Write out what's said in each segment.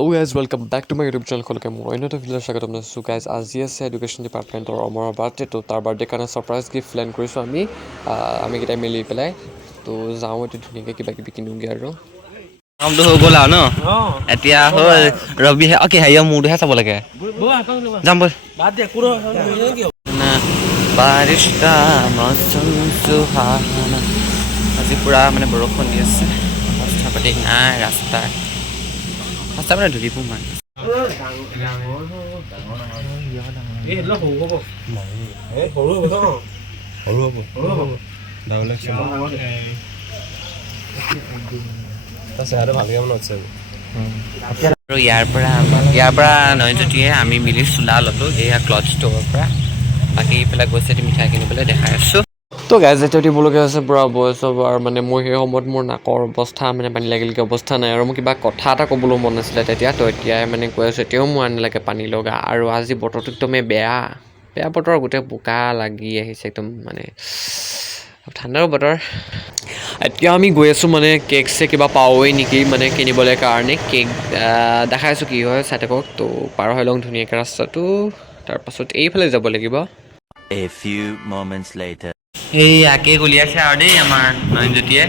Hello guys, welcome back to my YouTube channel. মই অন্য এটা ভিডিঅ'ত স্বাগতম জনাইছোঁ guys. আজি আছে এডুকেশ্যন ডিপাৰ্টমেণ্টৰ অমৰৰ বাৰ্থডে, তো তাৰ বাৰ্থডে কাৰণে ছাৰপ্ৰাইজ গিফ্ট প্লেন কৰিছোঁ আমি কেইটাই মিলি পেলাই। তো যাওঁ এতিয়া ধুনীয়াকৈ কিবা কিবি কিনোগৈ আৰু কামটো হৈ গ'ল আৰু ন এতিয়া হ'ল ৰবিহে অ'কে হেৰিয়া মোৰটোহে চাব লাগে যাম ব'ল বাৰিছ কা মৌচম সুহানা আজি পূৰা মানে বৰষুণ দি আছে অৱস্থা পাতি নাই ৰাস্তা মানে ধূলি মান আৰু ইয়াৰ পৰা নয়নজ্যোতিয়ে আমি মিলি চোলা ল'লোঁ এয়া ক্লথ ষ্ট'ৰৰ পৰা বাকী এইফালে গৈছে মিঠাই কিনিবলৈ দেখাই আছোঁ। তো গাইজ এতিয়া দিবলগীয়া হৈছে পূৰা বয়সৰ আৰু মানে মোৰ সেই সময়ত মোৰ নাকৰ অৱস্থা মানে পানী লাগিলগৈ অৱস্থা নাই আৰু মোৰ কিবা কথা এটা ক'বলৈ মন নাছিলে তেতিয়া, তো এতিয়াই মানে কৈ আছোঁ এতিয়াও মোৰ আনিলাগে পানী লগা আৰু আজি বতৰটো একদমেই বেয়া বতৰ গোটেই বোকা লাগি আহিছে একদম মানে ঠাণ্ডাৰ বতৰ। এতিয়া আমি গৈ আছোঁ মানে কেক চেক কিবা পাওঁৱেই নেকি মানে কিনিবলৈ কাৰণে কেক দেখাই আছোঁ কি হয় চাই থাকক। তো পাৰ হৈ লওঁ ধুনীয়াকৈ ৰাস্তাটো, তাৰপাছত এইফালে যাব লাগিব। A few moments later. এই আকে উলিয়াইছে আৰু দেই আমাৰ নয়নজ্যোতিয়ে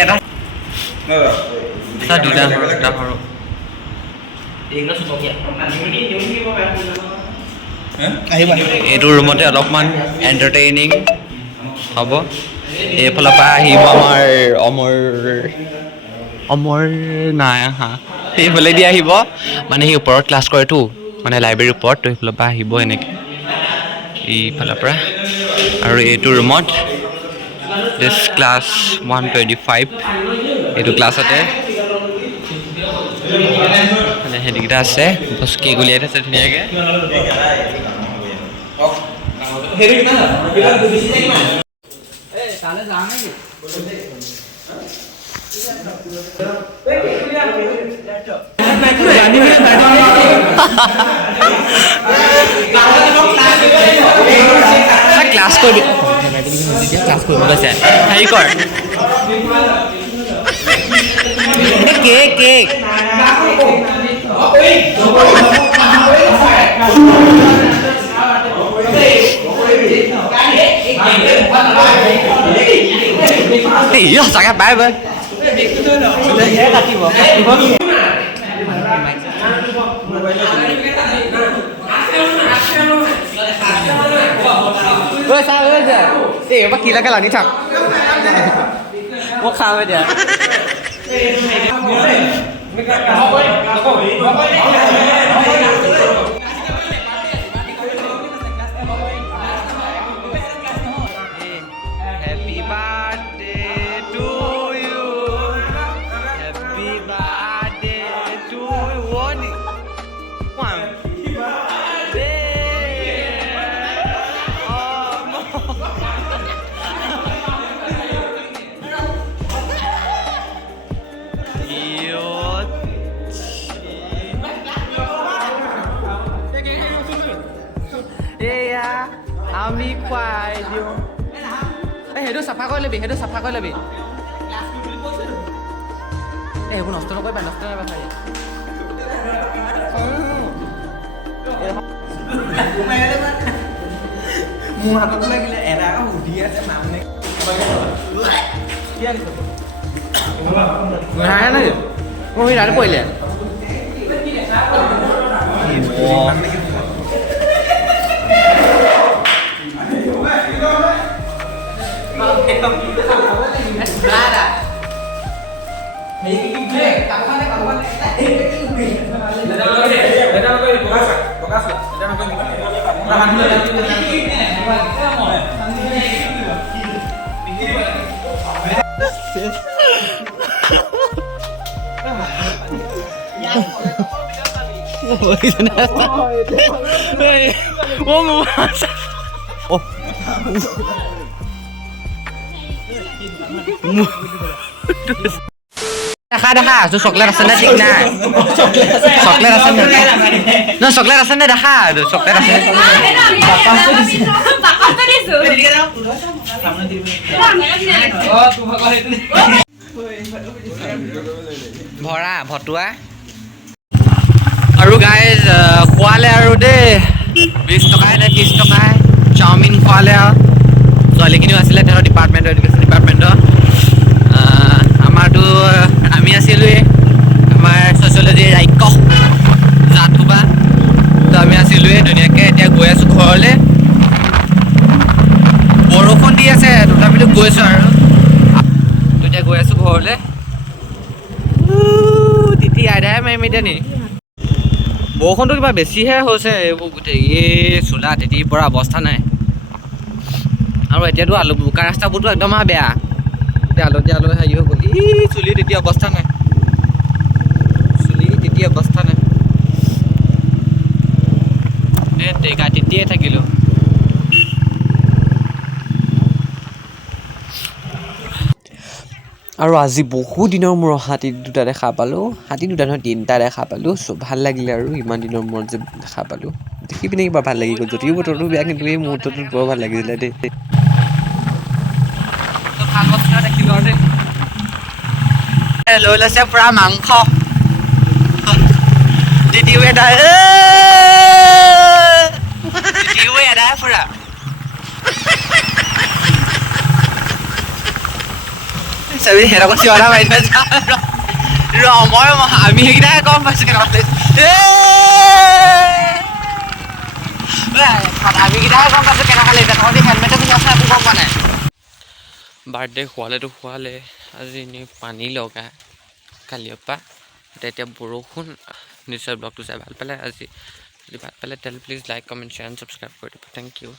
এটা দুটা সৰু এইটো ৰুমতে অলপমান এণ্টাৰটেইনিং হ'ব। এইফালৰ পৰা আহিব আমাৰ অমৰ নাই আহা সেইফালেদি আহিব মানে সি ওপৰত ক্লাছ কৰেতো মানে লাইব্ৰেৰীৰ ওপৰত, তো সেইফালৰ পৰা আহিব এনেকৈ এইফালৰ পৰা আৰু এইটো ৰুমত দিছ ক্লাছ 125 এইটো ক্লাছতে মানে সেইকেইটা আছে বছ কেক উলিয়াই থৈছে ধুনীয়াকৈ। ক্লাছ কৰি ক্লাছ কৰিব গৈছে হেৰি কৰ কেক কেক চাগে পাই বৈ এইবাৰ কি লাগে লানি থাক মোক খাওঁ এতিয়া Happy birthday to you. Happy birthday to you. One. আমি খুৱাই দিওঁ সেইটো চাফা কৰি ল'বি সেইবোৰ নষ্ট নকৰিবা নষ্ট নকৰিবা খাই মোৰ হাতত লাগিলে এটা সুধি আছে নামনে মোৰ ৰাতি পৰিলে দেখা তোৰ চকলেট আছে নে ঠিক নাই চকলেট আছে নে চকলেট আছে নে দেখা চকলেট আছে ভৰা ভতুৱা আৰু গাইজ খোৱালে আৰু দেই 20 টকাই নে 30 টকাই চাওমিন খোৱালে আৰু ছোৱালীখিনিও আছিলে তেহেঁতৰ ডিপাৰ্টমেণ্টৰ এডুকেশ্যন ডিপাৰ্টমেণ্টৰ আমাৰতো আমি আছিলোঁৱেই আমাৰ ছ'চিয়লজিৰ ৰাক্ষস জাথোবা তো আমি আছিলোঁৱেই ধুনীয়াকৈ এতিয়া গৈ আছোঁ ঘৰলৈ বৰষুণ দি আছে তথাপিতো গৈছোঁ আৰু এতিয়া গৈ আছোঁ ঘৰলৈ তিতি আইধাই মাৰিম এতিয়া নি বৰষুণটো কিবা বেছিহে হৈছে এইবোৰ গোটেই এই চোলা তেতিৰ পৰা অৱস্থা নাই আৰু এতিয়াতো আলু বোকা ৰাস্তাবোৰতো একদম বেয়া এতিয়া আলতী হেৰি হৈ গ'ল চুলি তেতিয়া অৱস্থা নাই চুলি তেতিয়া অৱস্থা নাই টেকা তেতিয়াই থাকিলোঁ আৰু আজি বহু দিনৰ মূৰত হাতী দুটা দেখা পালোঁ হাতী দুটা নহয় 3টা দেখা পালোঁ ভাল লাগিলে আৰু ইমান দিনৰ মূৰত যে দেখা পালোঁ দেখি পিনে কিবা ভাল লাগি গ'ল যদিও বতৰটো বেয়া কিন্তু এই মুহূৰ্তটোত বৰ ভাল লাগিছিলে দেই ভাল বস্তু দেখিলোঁ আৰু দেই লৈ লৈছে পূৰা মাংস তিতিও এদাই পূৰা চাবি সিহঁতক চিঞৰা মাৰি মই আমি সেইকেইটাই গম পাইছোঁ আমিকেইটাই গম পাইছোঁ কেনেকুৱা লাগিছে তহঁতি হেলমেটে পিন্ধি আছে একো গম পোৱা নাই বাৰ্থডে খোৱালেতো খোৱালে আজি এনেই পানী লগা কালিৰ পৰা এতিয়া বৰষুণ নিশ্চয় ব্লগটো চাই ভাল পালে আজি যদি ভাল পালে তেল please like comment share and subscribe কৰি দিব থেংক ইউ